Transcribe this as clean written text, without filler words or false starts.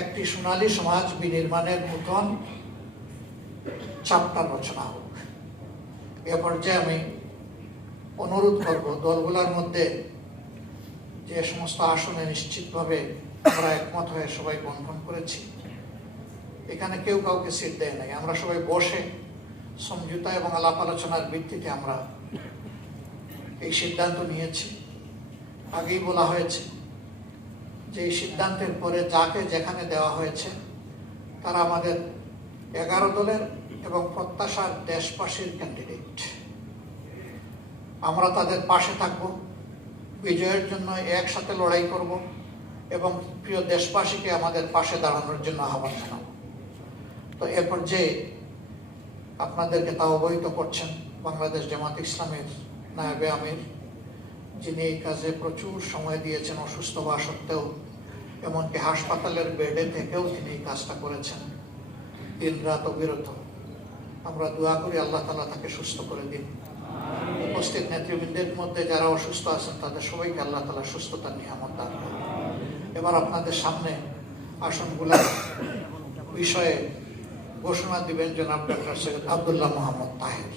একটি সোনালী সমাজ বিনির্মাণের নূতন চ্যাপ্টার রচনা হোক। এ পর্যায়ে আমি অনুরোধ করব, দলগুলোর মধ্যে যে সমস্ত আসনে নিশ্চিতভাবে আমরা একমত হয়ে সবাই বন্টন করেছি, এখানে কেউ কাউকে সিট দেয় নাই। আমরা সবাই বসে সমঝোতা এবং আলাপ আলোচনার ভিত্তিতে আমরা এই সিদ্ধান্ত নিয়েছি। আগেই বলা হয়েছে যে এই সিদ্ধান্তের পরে যাকে যেখানে দেওয়া হয়েছে তারা আমাদের 11 দলের এবং প্রত্যাশার দেশবাসীর ক্যান্ডিডেট। আমরা তাদের পাশে থাকব, বিজয়ের জন্য একসাথে লড়াই করব এবং প্রিয় দেশবাসীকে আমাদের পাশে দাঁড়ানোর জন্য আহ্বান জানাব। তো এ পর্যায়ে আপনাদেরকে তা অবহিত করছেন বাংলাদেশ জামাত ইসলামের নায়েবে আমির, যিনি এই কাজে প্রচুর সময় দিয়েছেন অসুস্থ হওয়া সত্ত্বেও, এমনকি হাসপাতালের বেডে থেকেও তিনি এই কাজটা করেছেন দিন রাত অবিরত। আমরা দোয়া করি আল্লাহ তাআলা তাকে সুস্থ করে দিন। উপস্থিত নেতৃবৃন্দের মধ্যে যারা অসুস্থ আছেন তাদের সবাইকে আল্লাহ তাআলা সুস্থতার নিয়ামত দান করেন। এবার আপনাদের সামনে আসনগুলোর বিষয়ে ঘোষণা দিবেন জনাব ডক্টর সৈয়দ আব্দুল্লাহ মোহাম্মদ তাহের।